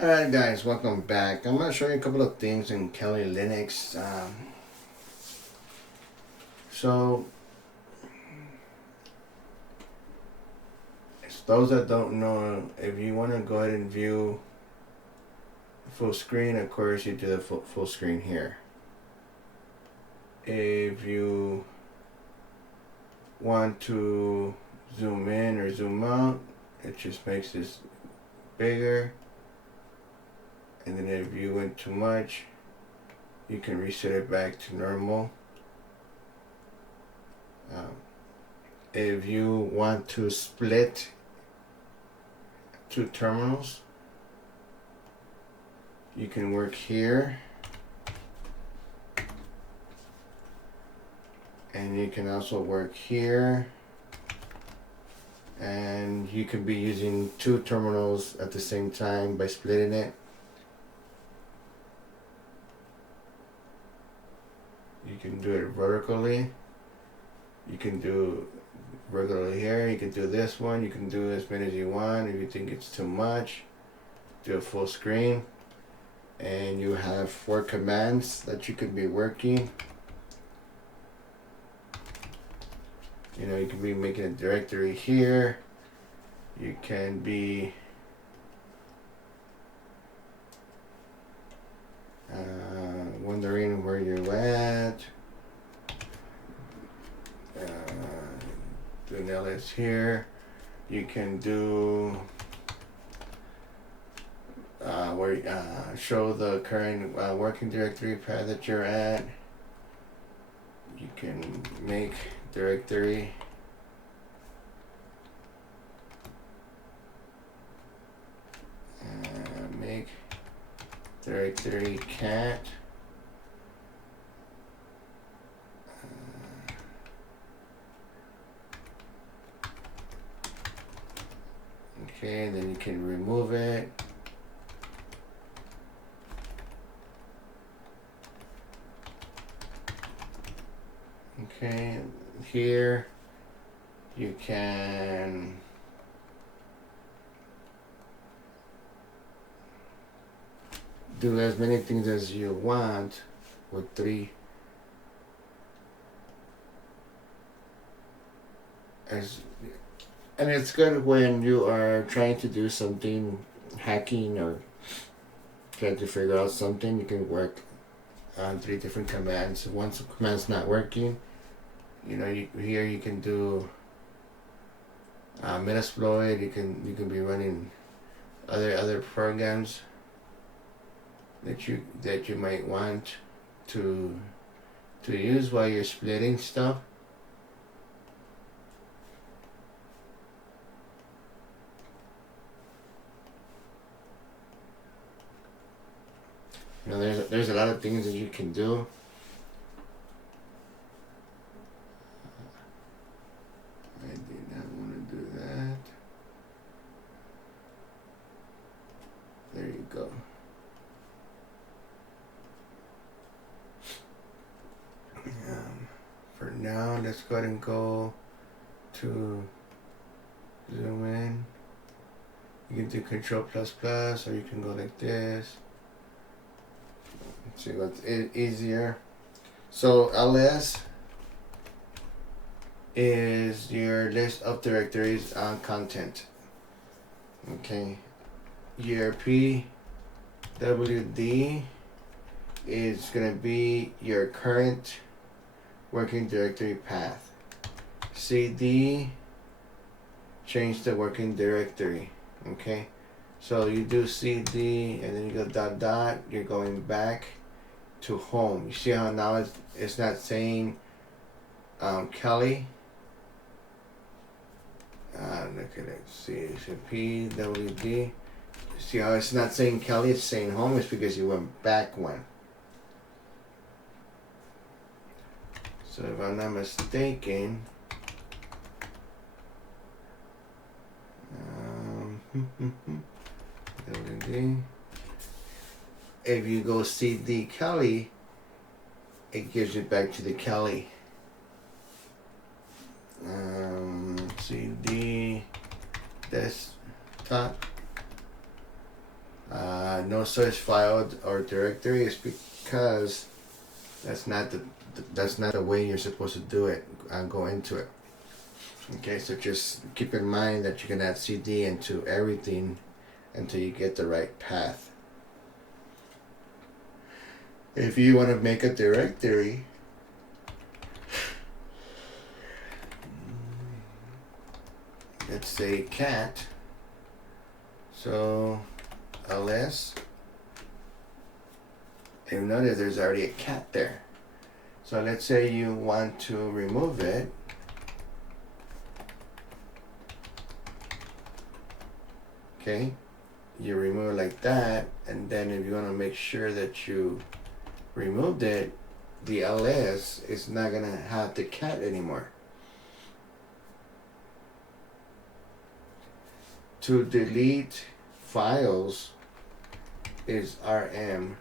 Alright guys, welcome back. I'm going to show you a couple of things in Kali Linux. So, those that don't know, if you want to go ahead and view full screen, of course you do the full screen here. If you want to zoom in or zoom out, it just makes this bigger. And then if you went too much, you can reset it back to normal. If you want to split two terminals, you can work here, and you can also work here, and you can be using two terminals at the same time by splitting it. You can do it vertically. You can do regularly here. You can do this one. You can do as many as you want. If you think it's too much, do a full screen. And you have 4 commands that you could be working. You know, you can be making a directory here. You can be wondering where you're at. Do an ls here. You can do show the current working directory path that you're at. You can make directory. Make directory cat. Okay, and then you can remove it. Okay, here you can do as many things as you want with 3 and it's good when you are trying to do something hacking or trying to figure out something. You can work on 3 different commands. If one command's not working, you know, here you can do Metasploit. You can be running other programs that you might want to use while you're splitting stuff. You know, there's a lot of things that you can do. I did not want to do that. There you go. For now, let's go ahead and go to zoom in. You can do Control plus plus, or you can go like this. Let's see what's easier. So ls is your list of directories on content. Okay. Your pwd is gonna be your current working directory path. cd, change the working directory. Okay, so you do cd and then you go dot dot, you're going back to home. You see how now it's not saying Kali. Look at it. See, it's a pwd. See how it's not saying Kali, it's saying home. It's because you went back one. So if I'm not mistaken, if you go cd Kali, it gives it back to the Kali. CD desktop no such file or directory is because that's not the way you're supposed to do it. Go into it. Okay, so just keep in mind that you can add CD into everything until you get the right path. If you want to make a directory, let's say cat, so ls, you notice there's already a cat there. So let's say you want to remove it. Okay, you remove it like that, and then if you want to make sure that you removed it, the ls is not gonna have the cat anymore. To delete files is rm,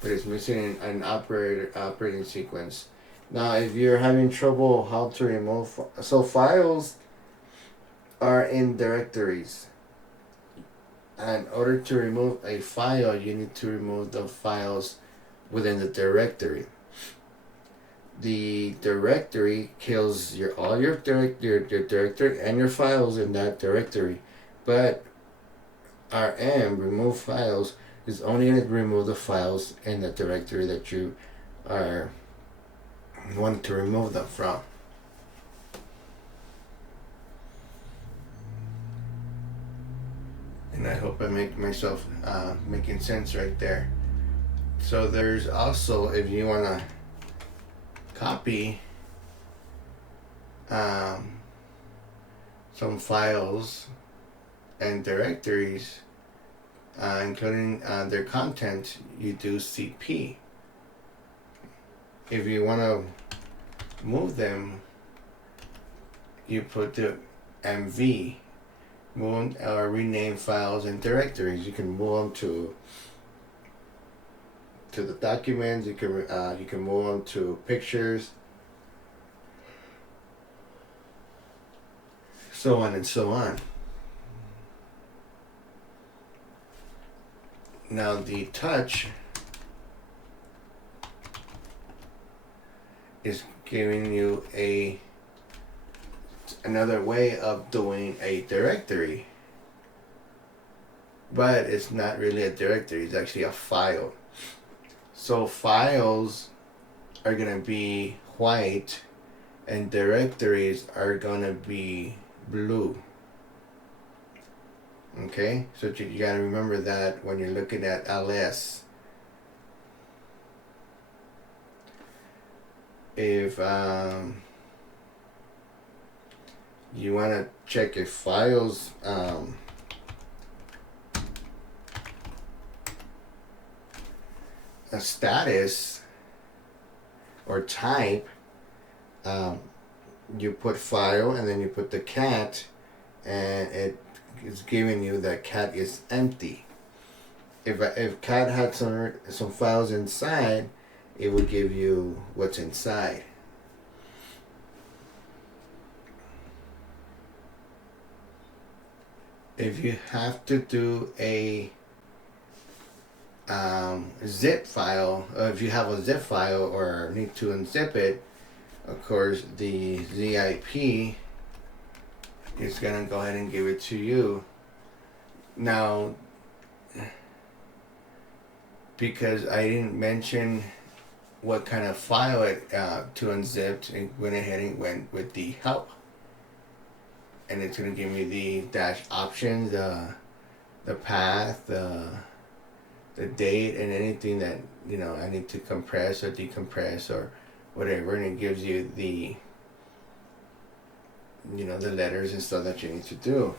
but it's missing an operating sequence. Now, if you're having trouble how to remove, so files are in directories. In order to remove a file, you need to remove the files within the directory. The directory kills all your directory and your files in that directory, but rm, remove files, is only going to remove the files in the directory that you are wanting to remove them from. And I hope I make myself making sense right there. So there's also, if you want to copy some files and directories, including their content, you do cp. If you want to move them, you put the mv, move or rename files and directories. You can move them to the documents. You can move them to pictures, so on and so on. Now the touch is giving you another way of doing a directory, but it's not really a directory, it's actually a file. So files are gonna be white and directories are gonna be blue. Okay, so you gotta remember that when you're looking at ls. If you want to check if files a status or type, you put file and then you put the cat, and it is giving you that cat is empty. If cat had some files inside, it will give you what's inside. If you have to do a zip file, or if you have a zip file or need to unzip it, of course the ZIP is gonna go ahead and give it to you. Now, because I didn't mention what kind of file it to unzip, it went ahead and went with the help, and it's gonna give me the dash options, the path, the date, and anything that I need to compress or decompress or whatever, and it gives you the the letters and stuff that you need to do.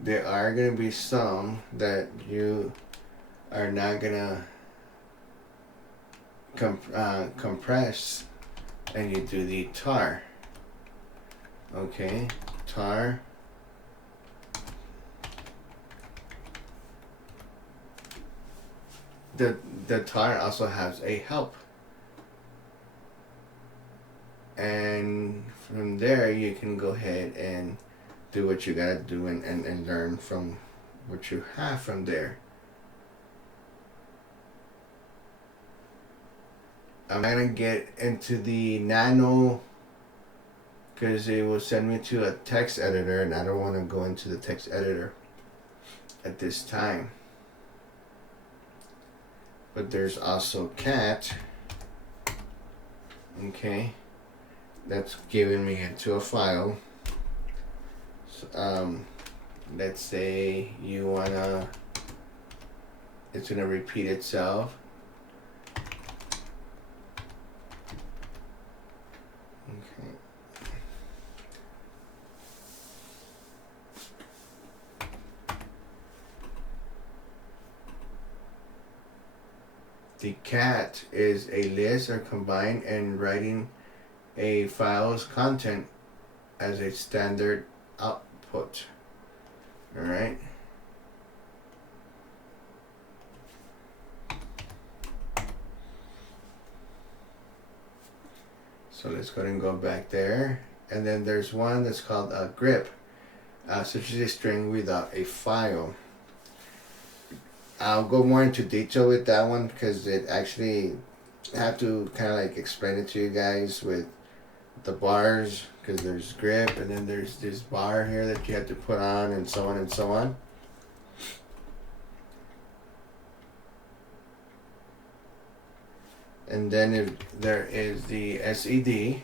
There are going to be some that you are not going to compress, and you do the tar. Okay, tar. The tar also has a help. And from there you can go ahead and do what you gotta do and learn from what you have from there. I'm not gonna get into the nano because it will send me to a text editor, and I don't want to go into the text editor at this time. But there's also cat, okay, that's giving me into a file. So, let's say you wanna, it's gonna repeat itself. Okay. The cat is a list or combine and writing a file's content as a standard output. Alright. So let's go ahead and go back there. And then there's one that's called a grep, such as a string without a file. I'll go more into detail with that one because it actually I have to kind of like explain it to you guys with the bars, because there's grep and then there's this bar here that you have to put on and so on and so on. And then if there is the SED,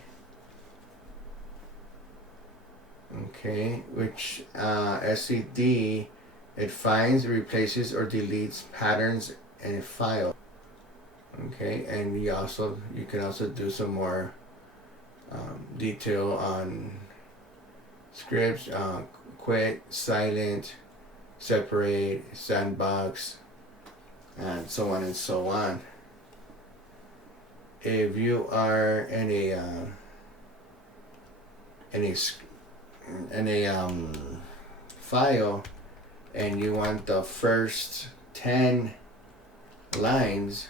okay, which SED, it finds, replaces, or deletes patterns in a file. Okay, and you can also do some more detail on scripts, quit, silent, separate, sandbox, and so on and so on. If you are in a file and you want the first 10 lines,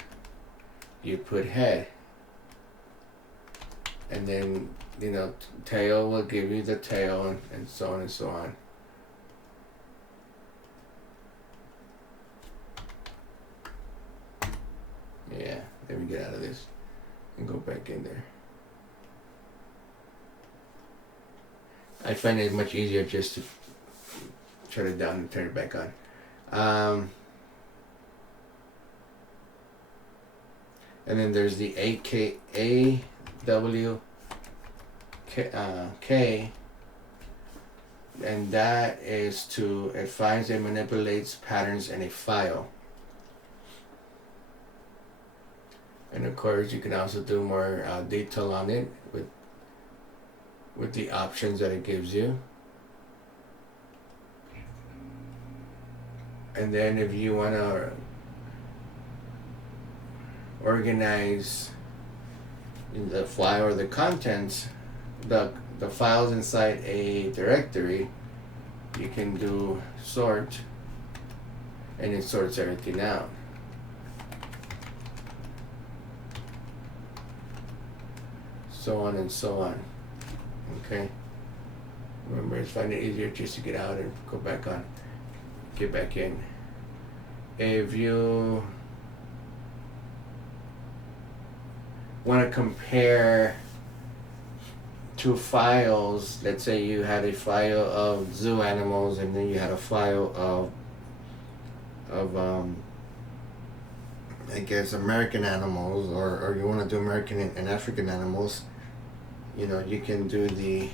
you put head, and then tail will give you the tail, and so on and so on. Yeah, let me get out of this and go back in there. I find it much easier just to shut it down and turn it back on. And then there's the K, and that is it finds and manipulates patterns in a file. And of course, you can also do more detail on it with the options that it gives you. And then if you want to organize the file or the contents, the files inside a directory, you can do sort, and it sorts everything out. So on and so on. Okay. Remember, it's finding it easier just to get out and go back on, get back in. If you want to compare two files, let's say you had a file of zoo animals and then you had a file of I guess American animals, or you want to do American and African animals, you can do the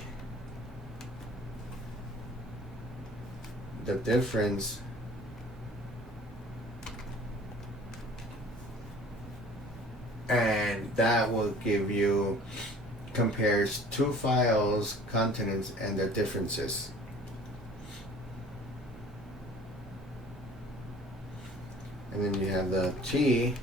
difference. And that will compares two files, contents, and their differences. And then you have the T,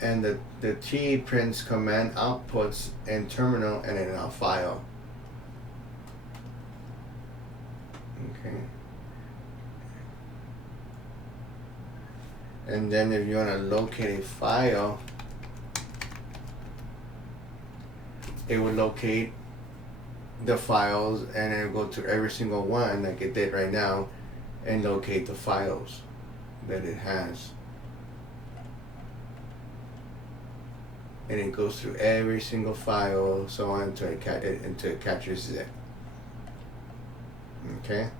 and the T prints command outputs in terminal and in a file. Okay. And then if you want to locate a file, it will locate the files and it will go to every single one like it did right now and locate the files that it has. And it goes through every single file, so on, until it captures it. Okay?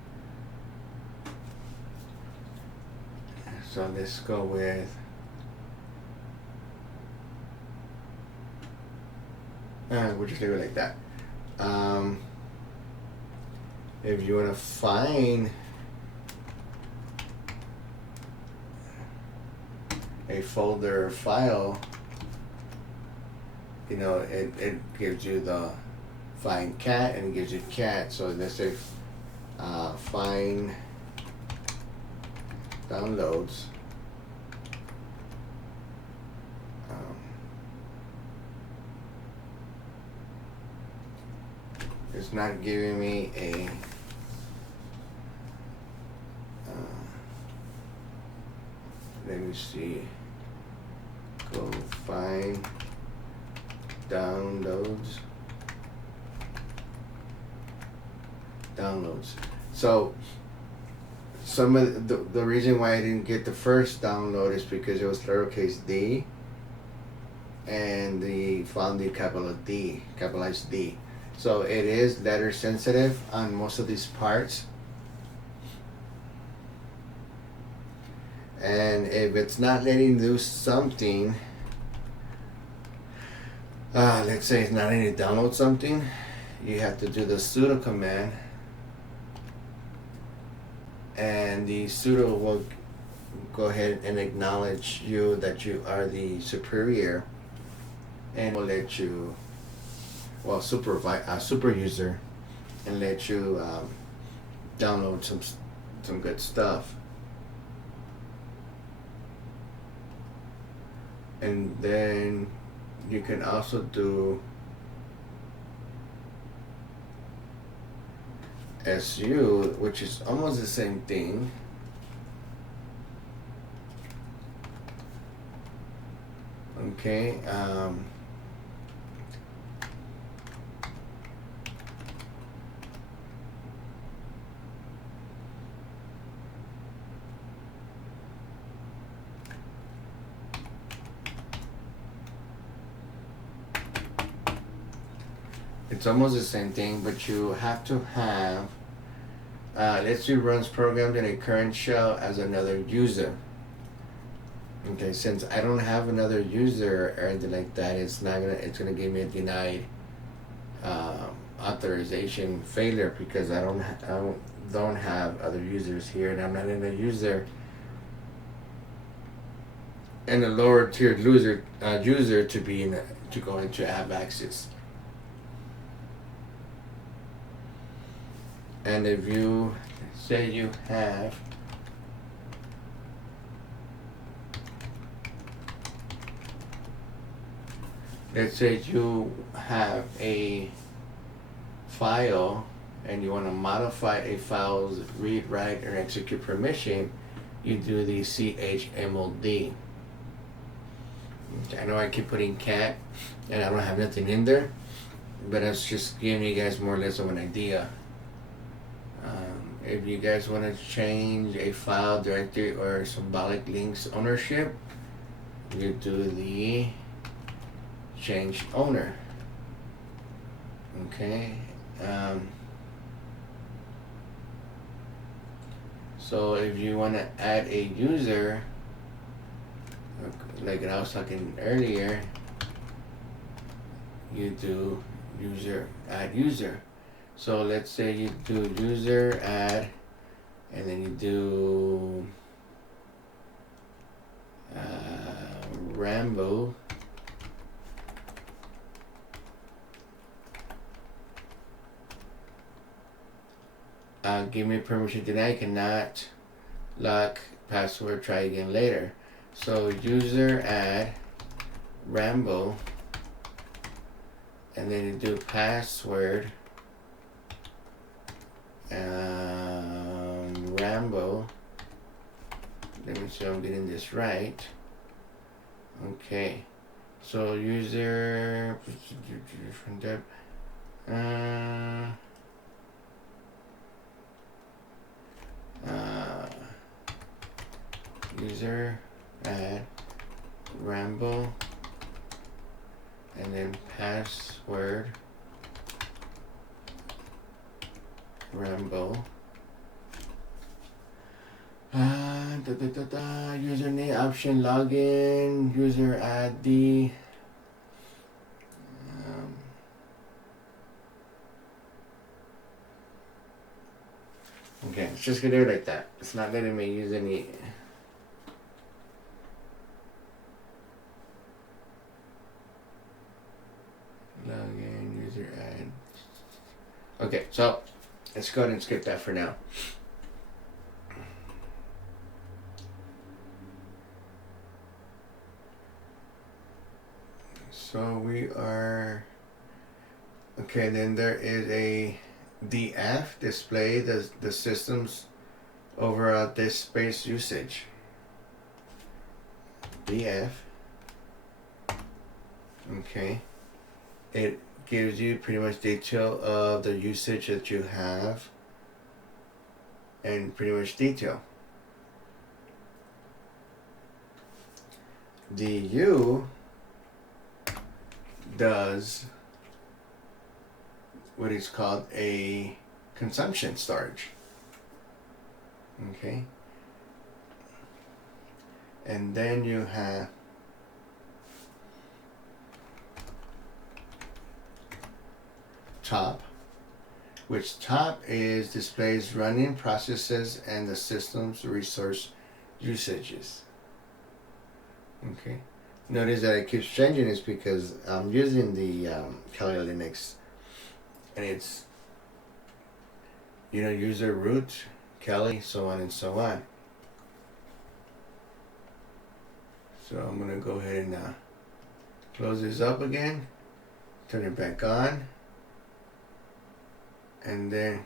So let's go with we'll just leave it like that. If you want to find a folder or file, you know, it gives you the find cat and it gives you cat. So let's say find downloads. It's not giving me a let me see. Go find downloads. So some of the reason why I didn't get the first download is because it was lowercase d and the found the capitalized D. So it is letter sensitive on most of these parts. And if it's not letting you do something, let's say it's not letting you download something, you have to do the sudo command, and the sudo will go ahead and acknowledge you that you are the superior, and will let you, well, super user, and let you download some good stuff. And then you can also do SU, which is almost the same thing. Okay. It's almost the same thing, but you have to have, let's say runs programmed in a current shell as another user. Okay, since I don't have another user or anything like that, it's gonna give me a denied authorization failure because I don't have other users here, and I'm not in a user and a lower tiered user to go into AppAccess. And if you say you have let's say you have a file and you want to modify a file's read, write, or execute permission, you do the chmod. I know I keep putting cat and I don't have nothing in there, but it's just giving you guys more or less of an idea. If you guys want to change a file directory or symbolic links ownership, you do the change owner. Okay. So if you want to add a user, like I was talking earlier, you do add user. So let's say you do user add, and then you do Rambo. Give me permission denied, cannot lock password, try again later. So user add Rambo, and then you do password Rambo Let me see if I'm getting this right. Okay. So user from that user add ramble and then password ramble. Username option login user ID. Okay, let's just get it like that. It's not letting me use any. Login user add. Okay, so let's go ahead and skip that for now. So we are okay. Then there is a DF display the system's overall disk space usage. DF. Okay. It gives you pretty much detail of the usage that you have and pretty much detail. DU does what is called a consumption storage. Okay. And then you have top, which top is displays running processes and the system's resource usages. Okay. Notice that it keeps changing is because I'm using the Kali Linux, and it's user root, Kali, so on and so on. So I'm gonna go ahead and close this up again, turn it back on, and then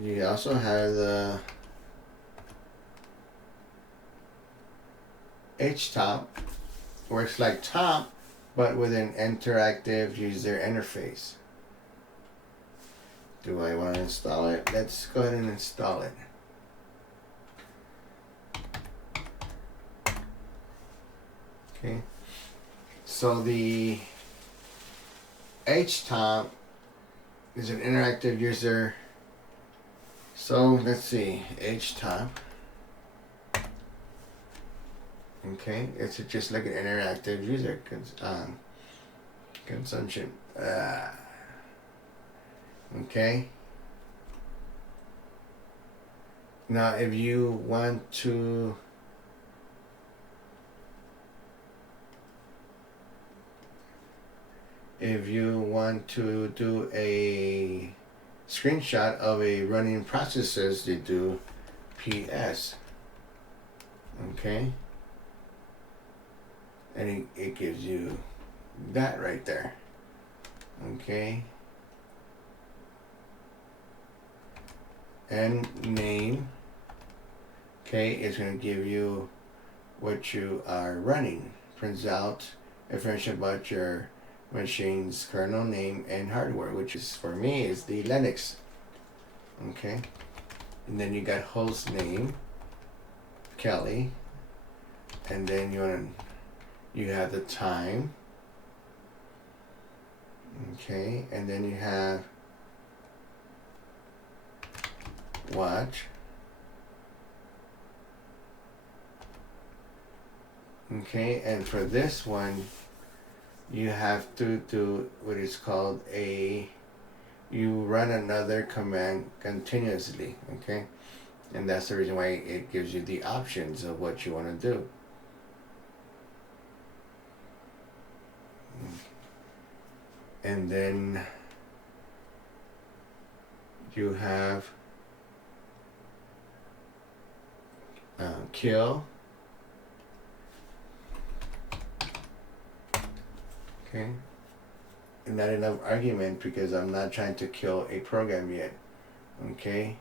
you also have the HTOP, works like top, but with an interactive user interface. Do I want to install it? Let's go ahead and install it. Okay. So the HTOP is an interactive user. So let's see, HTOP. Okay, it's just like an interactive user consumption. Okay. Now, if you want to do a screenshot of a running processes, you do PS. Okay. And it gives you that right there. Okay. And name. Okay, it's going to give you what you are running. Prints out information about your machine's kernel name and hardware, which is, for me, is the Linux. Okay. And then you got host name, Kali. And then you have the time. Okay, and then you have watch. Okay, and for this one, you have to do what is called you run another command continuously, okay? And that's the reason why it gives you the options of what you want to do. And then you have kill. Okay. Not enough argument because I'm not trying to kill a program yet. Okay.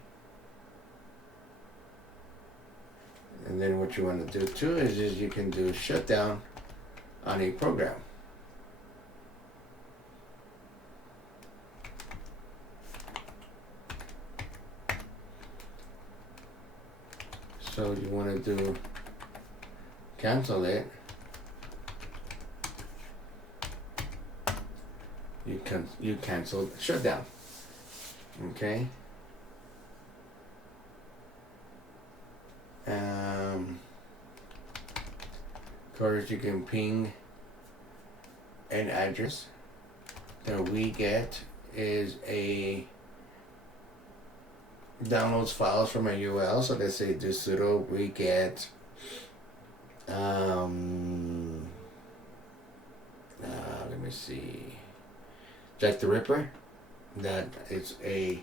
And then what you want to do too is you can do shutdown on a program. So you want to do cancel it. You cancel shutdown. Okay. Of course, you can ping an address that we get is a downloads files from a URL. So let's say do sudo we get let me see, Jack the Ripper. That it's a,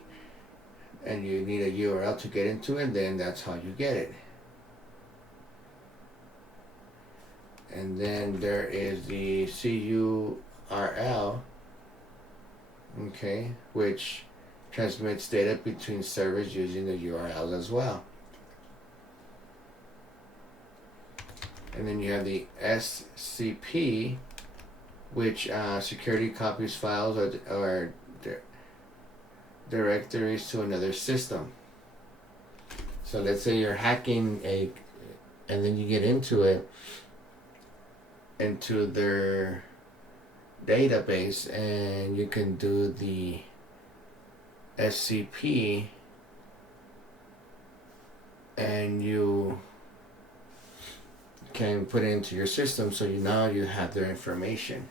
and you need a URL to get into it, and then that's how you get it. And then there is the CURL, okay, which transmits data between servers using the URLs as well. And then you have the SCP, which security copies files or directories to another system. So let's say you're hacking and then you get into their database, and you can do the SCP, and you can put it into your system, so now you have their information.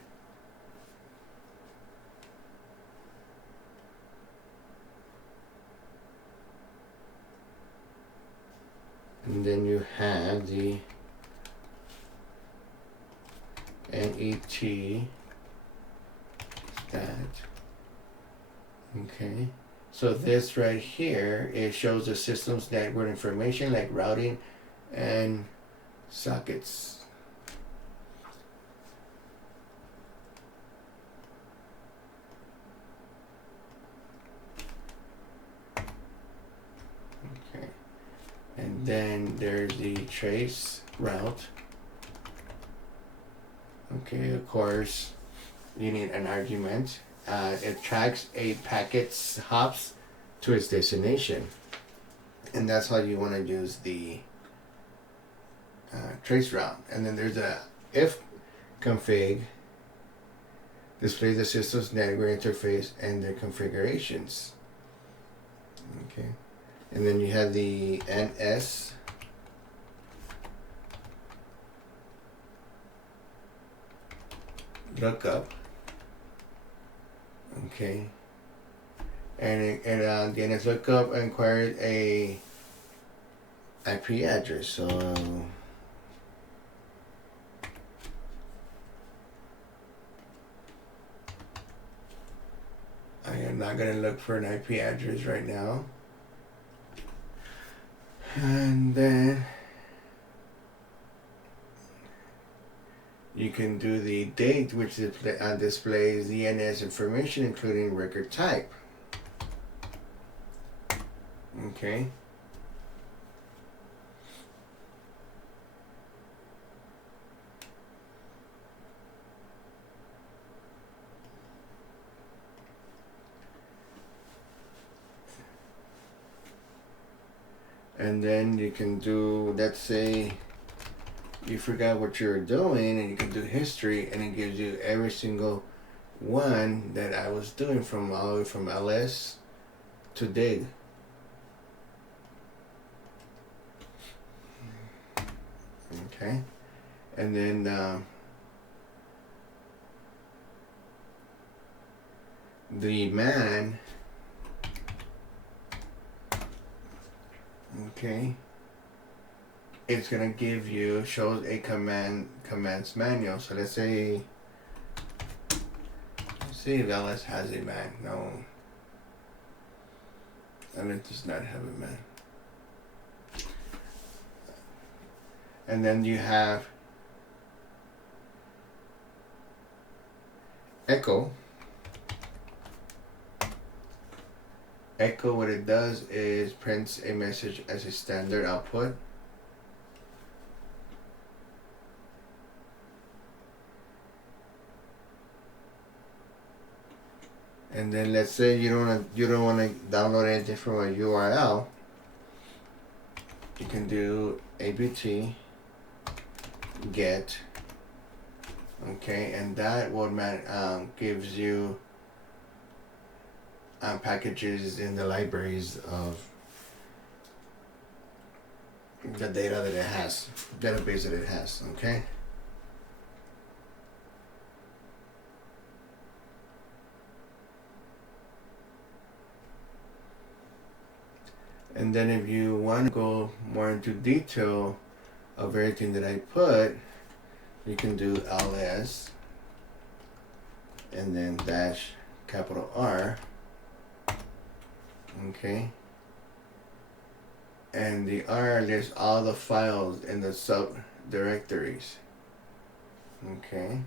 And then you have the NET stat. Okay. So this right here, it shows the system's network information like routing and sockets. Okay. And then there's the trace route. Okay, of course, you need an argument. It tracks a packet's hops to its destination. And that's how you want to use the trace route. And then there's a if config, displays the system's network interface and their configurations. Okay. And then you have the NS lookup. Okay. And the NS lookup inquired a IP address. So I am not going to look for an IP address right now. And then you can do the date, which displays the NS information, including record type. Okay. And then you can do, let's say you forgot what you were doing, and you can do history, and it gives you every single one that I was doing from all the way from LS to dig. Okay. And then the man, okay, it's gonna give you, shows a commands manual. So let's see if LS has a man. No, LS does not have a man. And then you have echo. Echo, what it does is prints a message as a standard output. And then let's say you don't want to download anything from a URL. You can do apt get. Okay, and that will gives you packages in the libraries of the data that it has, database that it has. Okay. And then if you want to go more into detail of everything that I put, you can do ls and then dash capital R. Okay. And the R lists all the files in the subdirectories. Okay.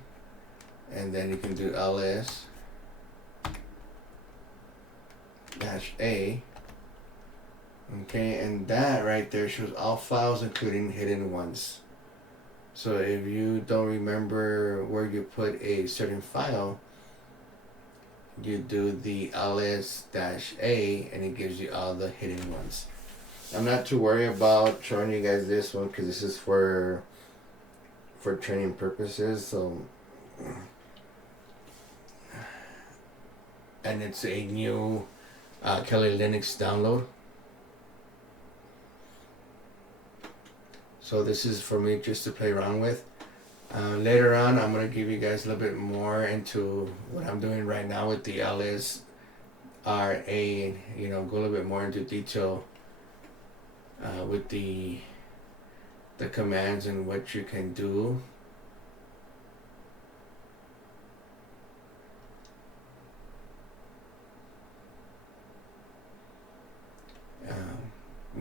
And then you can do ls dash A. Okay, and that right there shows all files including hidden ones. So if you don't remember where you put a certain file, you do the ls-a and it gives you all the hidden ones. I'm not too worried about showing you guys this one because this is for training purposes. So, and it's a new Kali Linux download. So this is for me just to play around with. Later on, I'm going to give you guys a little bit more into what I'm doing right now with the LSRA, you know, go a little bit more into detail with the commands and what you can do.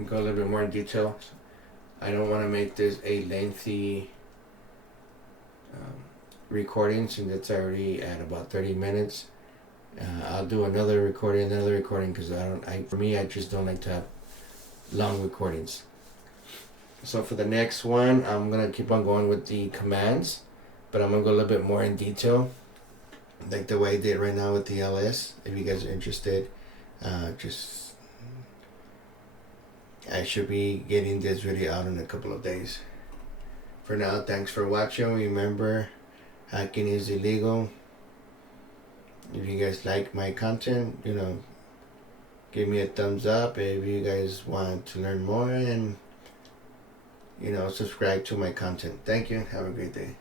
Go a little bit more in detail. I don't want to make this a lengthy recording since it's already at about 30 minutes. I'll do another recording because for me, I just don't like to have long recordings. So for the next one, I'm gonna keep on going with the commands, but I'm gonna go a little bit more in detail, like the way I did right now with the ls. If you guys are interested, I should be getting this video out in a couple of days. For now, thanks for watching. Remember, hacking is illegal. If you guys like my content, you know, give me a thumbs up if you guys want to learn more, and you know, subscribe to my content. Thank you. Have a great day.